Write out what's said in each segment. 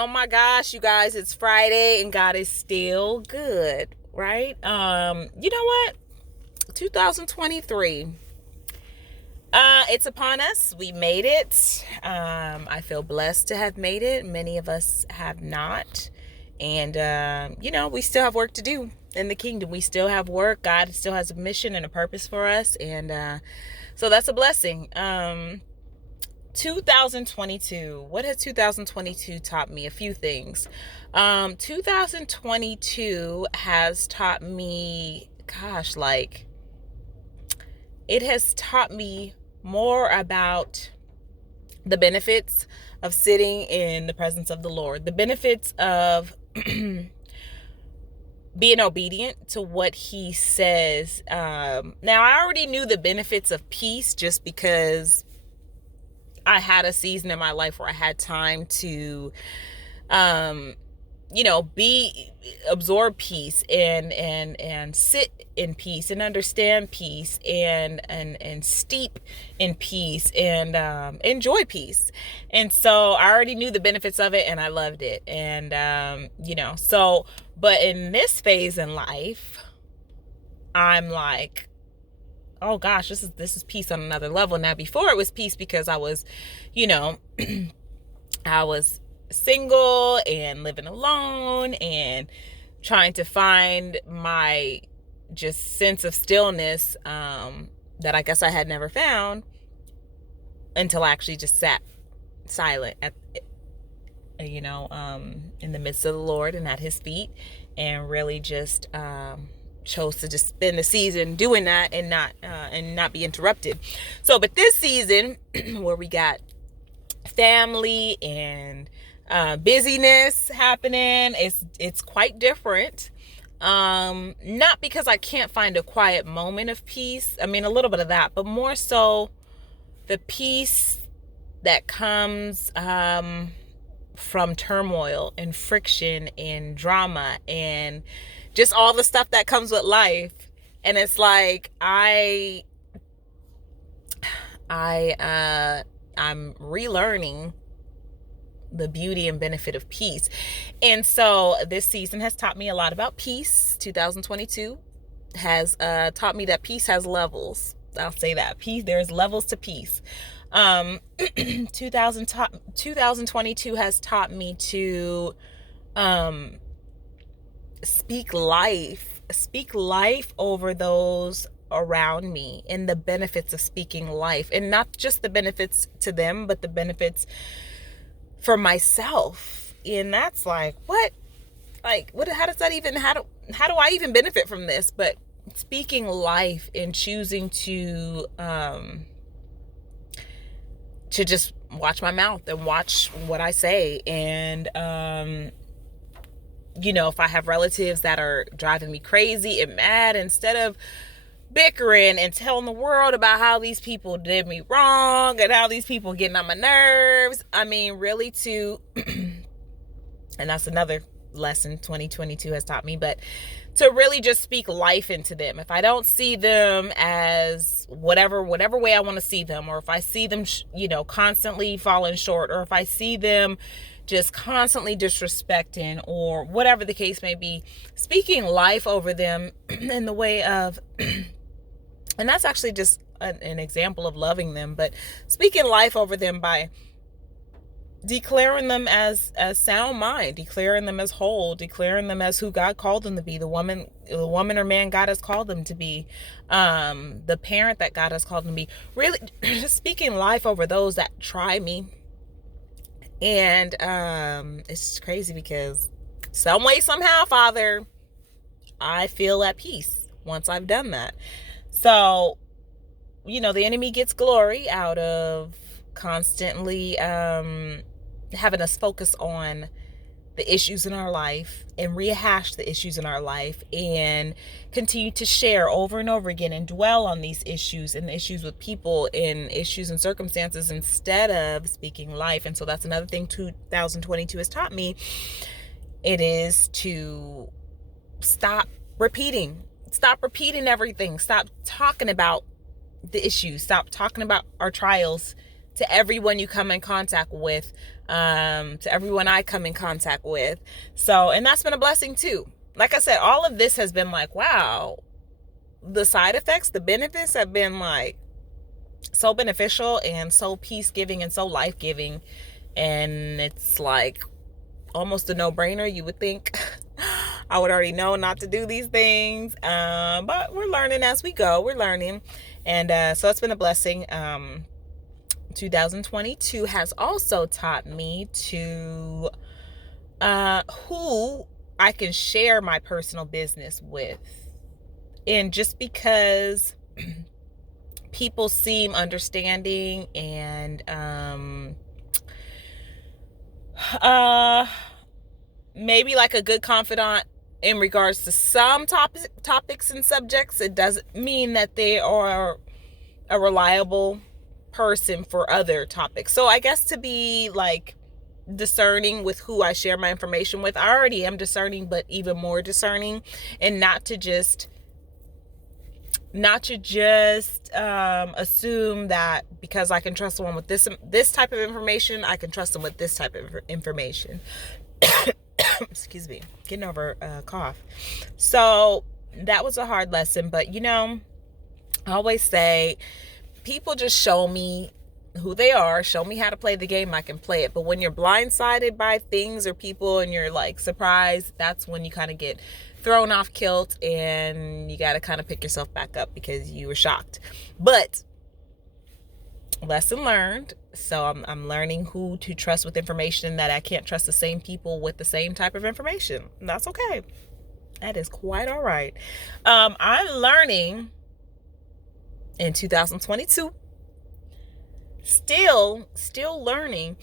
Oh my gosh, you guys, it's Friday and God is still good, right? You know what? 2023. It's upon us. We made it. I feel blessed to have made it. Many of us have not. And we still have work to do in the kingdom. We still have work. God still has a mission and a purpose for us. And so that's a blessing. 2022. What has 2022 taught me? A few things. 2022 has taught me, it has taught me more about the benefits of sitting in the presence of the Lord, the benefits of being obedient to what He says. Now, I already knew the benefits of peace just because I had a season in my life where I had time to, absorb peace and sit in peace and understand peace and steep in peace and enjoy peace. And so I already knew the benefits of it and I loved it. And, but in this phase in life, I'm like, oh gosh, this is peace on another level. Now, before it was peace because I was, I was single and living alone and trying to find my just sense of stillness that I guess I had never found until I actually just sat silent in the midst of the Lord and at His feet, and really just chose to just spend the season doing that and not be interrupted. So, but this season where we got family and busyness happening, it's quite different. Not because I can't find a quiet moment of peace. I mean, a little bit of that, but more so the peace that comes from turmoil and friction and drama and just all the stuff that comes with life. And it's like I'm relearning the beauty and benefit of peace. And so this season has taught me a lot about peace. 2022 has taught me that peace has levels. I'll say that. Peace, there's levels to peace. 2022 has taught me to speak life over those around me, and the benefits of speaking life, and not just the benefits to them, but the benefits for myself. And that's like, what, how does that even, how do I even benefit from this? But speaking life and choosing to just watch my mouth and watch what I say. And, if I have relatives that are driving me crazy and mad, instead of bickering and telling the world about how these people did me wrong and how these people getting on my nerves, I mean, really and that's another lesson 2022 has taught me, but to really just speak life into them. If I don't see them as whatever way I want to see them, or if I see them, constantly falling short, or if I see them just constantly disrespecting, or whatever the case may be, speaking life over them in the way of, and that's actually just an example of loving them, but speaking life over them by declaring them as sound mind, declaring them as whole, declaring them as who God called them to be, the woman or man God has called them to be, the parent that God has called them to be. Really just speaking life over those that try me. And it's crazy because some way, somehow, Father, I feel at peace once I've done that. So, the enemy gets glory out of constantly having us focus on the issues in our life and rehash the issues in our life and continue to share over and over again and dwell on these issues and issues with people and issues and circumstances instead of speaking life. And so that's another thing 2022 has taught me. It is to stop repeating everything. Stop talking about the issues. Stop talking about our trials to everyone you come in contact with. to everyone I come in contact with. So, and that's been a blessing too. Like I said, all of this has been like, wow, the side effects, the benefits have been like so beneficial and so peace-giving and so life-giving. And it's like almost a no-brainer. You would think I would already know not to do these things, but we're learning as we go. We're learning, and so it's been a blessing. 2022 has also taught me to who I can share my personal business with. And just because people seem understanding and maybe like a good confidant in regards to some topics and subjects, it doesn't mean that they are a reliable person for other topics. So I guess to be like discerning with who I share my information with, I already am discerning, but even more discerning, and not to just assume that because I can trust someone with this type of information, I can trust them with this type of information. Excuse me, getting over a cough. So that was a hard lesson, but I always say people just show me who they are, show me how to play the game, I can play it. But when you're blindsided by things or people and you're like surprised, that's when you kind of get thrown off kilt and you got to kind of pick yourself back up because you were shocked. But lesson learned. So I'm learning who to trust with information, that I can't trust the same people with the same type of information. That's okay. That is quite all right. I'm learning in 2022, still learning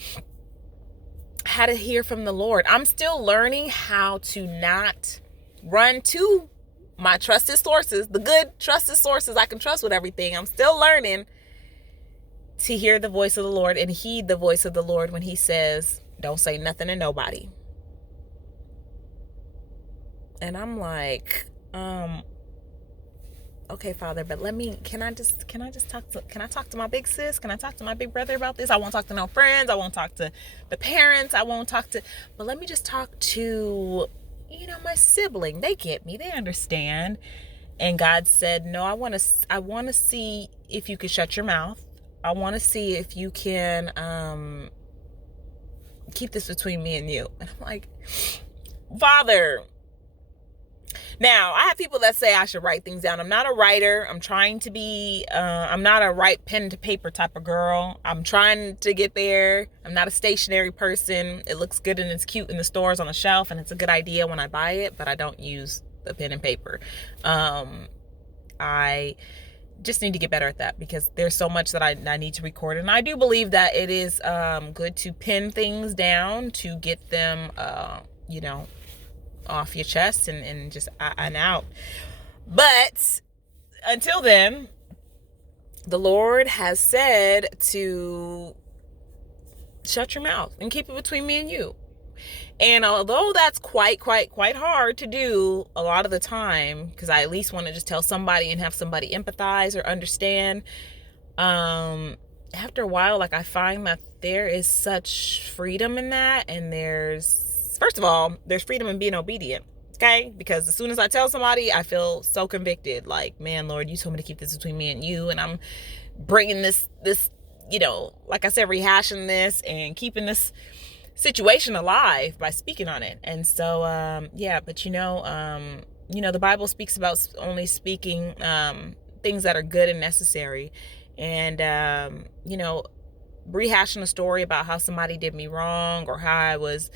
how to hear from the Lord. I'm still learning how to not run to my trusted sources, the good trusted sources I can trust with everything. I'm still learning to hear the voice of the Lord and heed the voice of the Lord when he says, don't say nothing to nobody. And I'm like, okay, Father, but can I talk to my big sis? Can I talk to my big brother about this? I won't talk to no friends. I won't talk to the parents. But let me just talk to, my sibling. They get me. They understand. And God said, no, I want to see if you can shut your mouth. I want to see if you can keep this between me and you. And I'm like, Father. Now, I have people that say I should write things down. I'm not a writer. I'm trying to be, I'm not a write pen to paper type of girl. I'm trying to get there. I'm not a stationary person. It looks good and it's cute in the stores on the shelf and it's a good idea when I buy it, but I don't use the pen and paper. I just need to get better at that because there's so much that I need to record. And I do believe that it is good to pin things down to get them, off your chest and just out. But until then, the Lord has said to shut your mouth and keep it between me and you. And although that's quite hard to do a lot of the time, because I at least want to just tell somebody and have somebody empathize or understand, after a while, like I find that there is such freedom in that. And first of all, there's freedom in being obedient. Okay? Because as soon as I tell somebody, I feel so convicted. Like, man, Lord, you told me to keep this between me and you. And I'm bringing this, like I said, rehashing this and keeping this situation alive by speaking on it. And so, but the Bible speaks about only speaking things that are good and necessary. And, rehashing a story about how somebody did me wrong or how I was,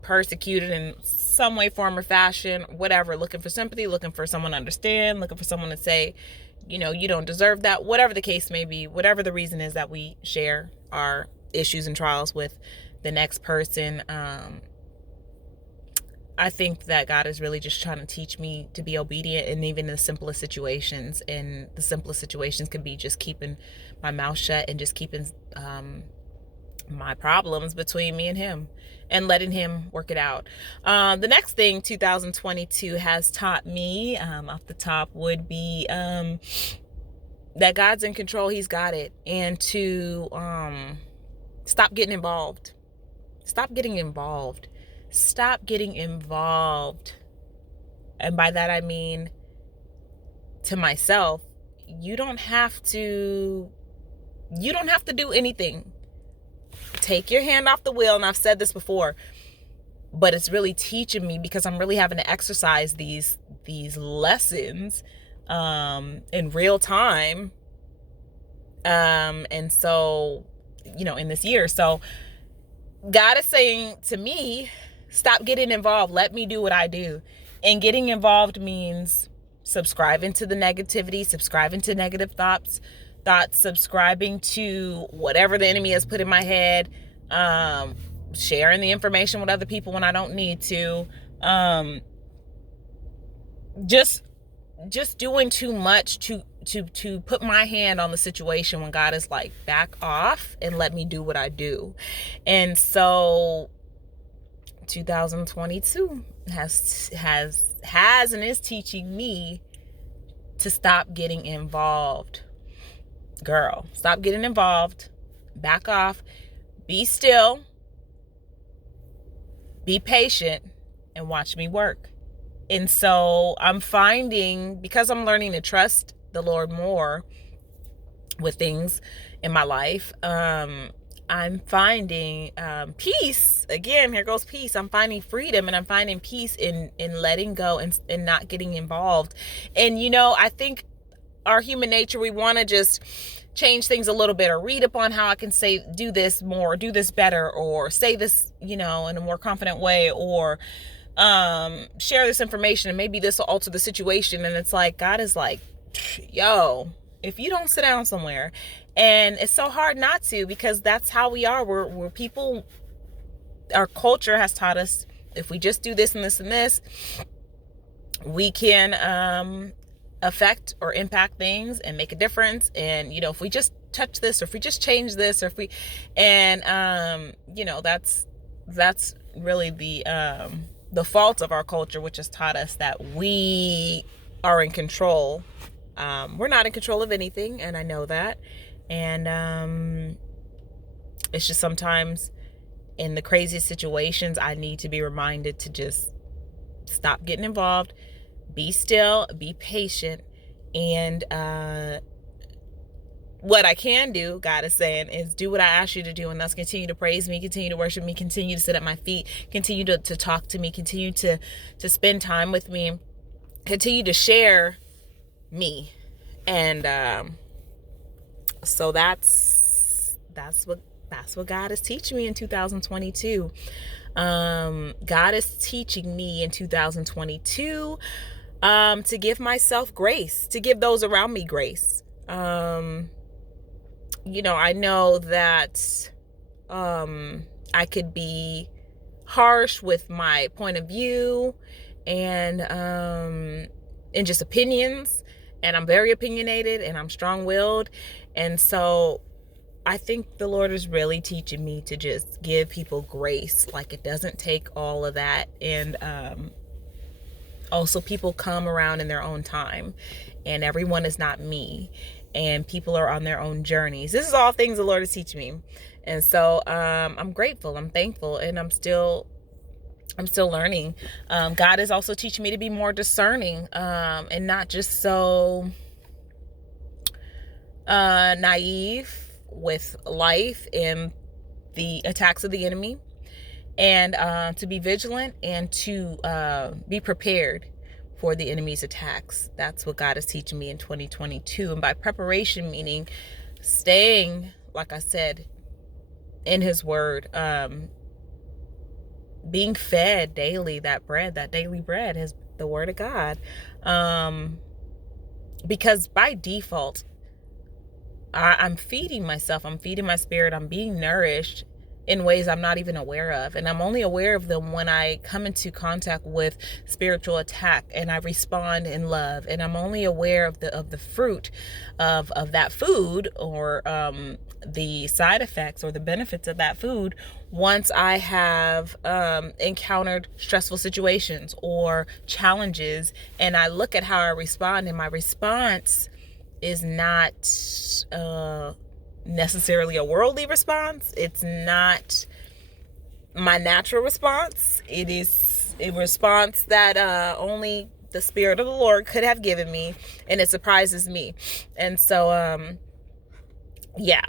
persecuted in some way, form, or fashion, whatever, looking for sympathy, looking for someone to understand, looking for someone to say, you don't deserve that, whatever the case may be, whatever the reason is that we share our issues and trials with the next person. I think that God is really just trying to teach me to be obedient, and even in the simplest situations. And the simplest situations can be just keeping my mouth shut and just keeping my problems between me and him and letting him work it out. The next thing 2022 has taught me off the top would be that God's in control. He's got it. And to Stop getting involved. Stop getting involved. Stop getting involved. And by that I mean to myself, you don't have to do anything. Take your hand off the wheel. And I've said this before, but it's really teaching me because I'm really having to exercise these lessons in real time. And so, in this year. So God is saying to me, stop getting involved. Let me do what I do. And getting involved means subscribing to the negativity, subscribing to negative thoughts, subscribing to whatever the enemy has put in my head, sharing the information with other people when I don't need to, just doing too much to put my hand on the situation when God is like, back off and let me do what I do. And so 2022 has and is teaching me to stop getting involved. Girl, stop getting involved. Back off. Be still. Be patient and watch me work. And so I'm finding, because I'm learning to trust the Lord more with things in my life, I'm finding peace. Again, here goes peace. I'm finding freedom, and I'm finding peace in letting go and not getting involved. And, I think our human nature, we want to just change things a little bit, or read upon how I can say, do this more, or do this better, or say this, in a more confident way, or share this information, and maybe this will alter the situation. And it's like, God is like, yo, if you don't sit down somewhere. And it's so hard not to, because that's how we are. We're people. Our culture has taught us, if we just do this and this and this, we can affect or impact things and make a difference. And if we just touch this, or if we just change this, or if we, and that's really the fault of our culture, which has taught us that we are in control. We're not in control of anything, and I know that. And it's just sometimes in the craziest situations, I need to be reminded to just stop getting involved, be still, be patient. And what I can do, God is saying, is do what I asked you to do, and that's continue to praise me, continue to worship me, continue to sit at my feet, continue to talk to me, continue to spend time with me, continue to share me. And so that's what God is teaching me in 2022. God is teaching me in 2022 to give myself grace, to give those around me grace. I know that I could be harsh with my point of view and just opinions, and I'm very opinionated, and I'm strong-willed. And so I think the Lord is really teaching me to just give people grace. Like, it doesn't take all of that. And also, people come around in their own time, and everyone is not me, and people are on their own journeys. This is all things the Lord is teaching me. And so I'm grateful, I'm thankful, and I'm still learning. God is also teaching me to be more discerning, and not just so naive with life and the attacks of the enemy, and to be vigilant and to be prepared for the enemy's attacks. That's what God is teaching me in 2022. And by preparation, meaning staying, like I said, in his word, being fed daily, that daily bread is the word of God. Because by default, I'm feeding myself, I'm feeding my spirit, I'm being nourished in ways I'm not even aware of. And I'm only aware of them when I come into contact with spiritual attack and I respond in love. And I'm only aware of the fruit of that food, or the side effects or the benefits of that food, once I have encountered stressful situations or challenges, and I look at how I respond, and my response is not necessarily a worldly response. It's not my natural response. It is a response that only the Spirit of the Lord could have given me, and it surprises me. And so yeah,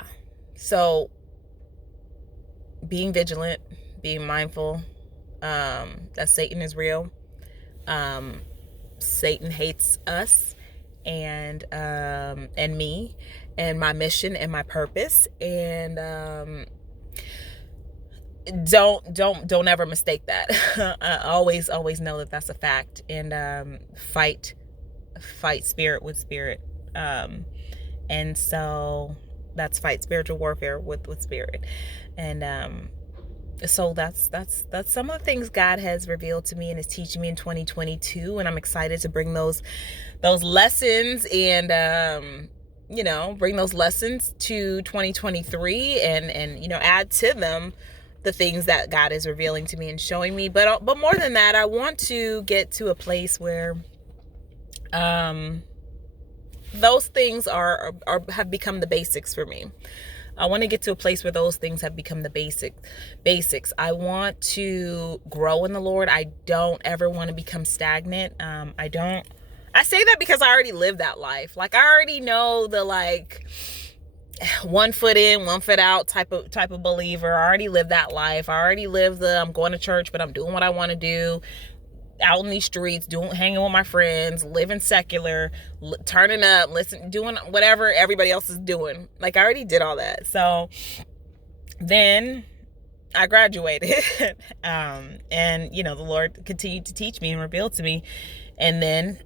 so being vigilant, being mindful that Satan is real. Satan hates us and me and my mission and my purpose, and don't ever mistake that. always know that that's a fact, and fight spirit with spirit, and so that's fight spiritual warfare with spirit. And so that's some of the things God has revealed to me and is teaching me in 2022, and I'm excited to bring those lessons and bring those lessons to 2023, and add to them the things that God is revealing to me and showing me. But more than that, I want to get to a place where those things have become the basics for me. I want to get to a place where those things have become the basics. I want to grow in the Lord. I don't ever want to become stagnant. I say that because I already lived that life. Like, I already know the, like, 1 foot in, 1 foot out type of believer. I already lived that life. I already lived I'm going to church, but I'm doing what I want to do. Out in these streets, hanging with my friends, living secular, turning up, doing whatever everybody else is doing. Like, I already did all that. So then I graduated, and the Lord continued to teach me and reveal to me. And then,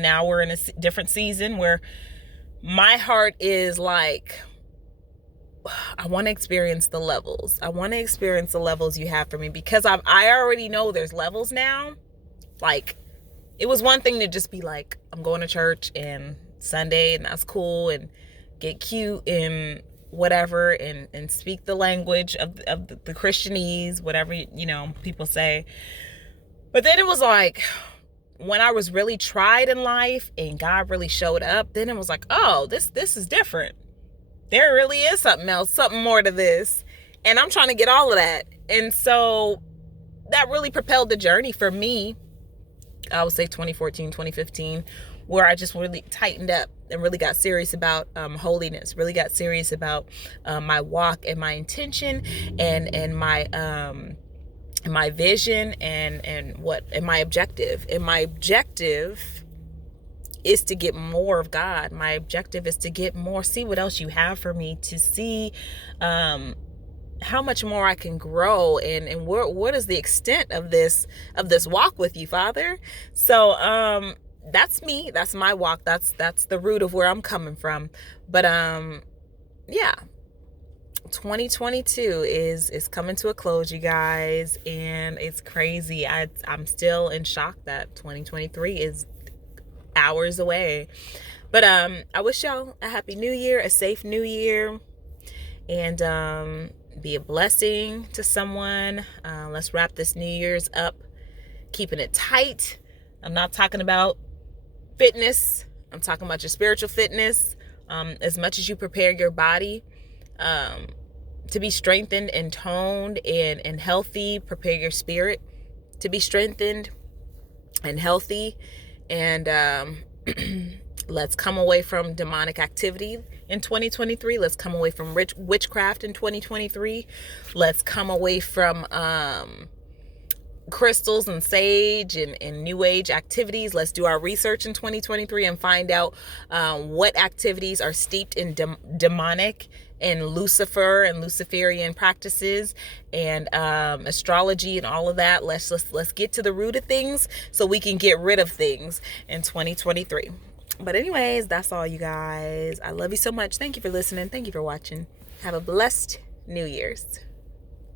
now we're in a different season where my heart is like, I want to experience the levels. I want to experience the levels you have for me, because I already know there's levels now. Like, it was one thing to just be like, I'm going to church and Sunday, and that's cool, and get cute and whatever, and speak the language of the Christianese, whatever, people say. But then it was like, when I was really tried in life and God really showed up, then it was like, oh, this is different. There really is something else, something more to this. And I'm trying to get all of that. And so that really propelled the journey for me. I would say 2014, 2015, where I just really tightened up and really got serious about holiness, really got serious about my walk and my intention and my vision and my objective. And my objective is to get more of God. My objective is to get more, see what else you have for me, to see how much more I can grow, and what is the extent of this walk with you, Father. So that's me, that's my walk, that's the root of where I'm coming from. But yeah, 2022 is coming to a close, you guys, and it's crazy. I'm still in shock that 2023 is hours away. But I wish y'all a happy new year, a safe new year, and be a blessing to someone. Let's wrap this New Year's up, keeping it tight. I'm not talking about fitness. I'm talking about your spiritual fitness. As much as you prepare your body to be strengthened and toned and healthy, prepare your spirit to be strengthened and healthy. And let's come away from demonic activity in 2023. Let's come away from witchcraft in 2023. Let's come away from crystals and sage and new age activities. Let's do our research in 2023 and find out what activities are steeped in demonic and Lucifer and Luciferian practices and astrology and all of that. Let's get to the root of things so we can get rid of things in 2023. But anyways, that's all, you guys. I love you so much. Thank you for listening. Thank you for watching. Have a blessed New Year's.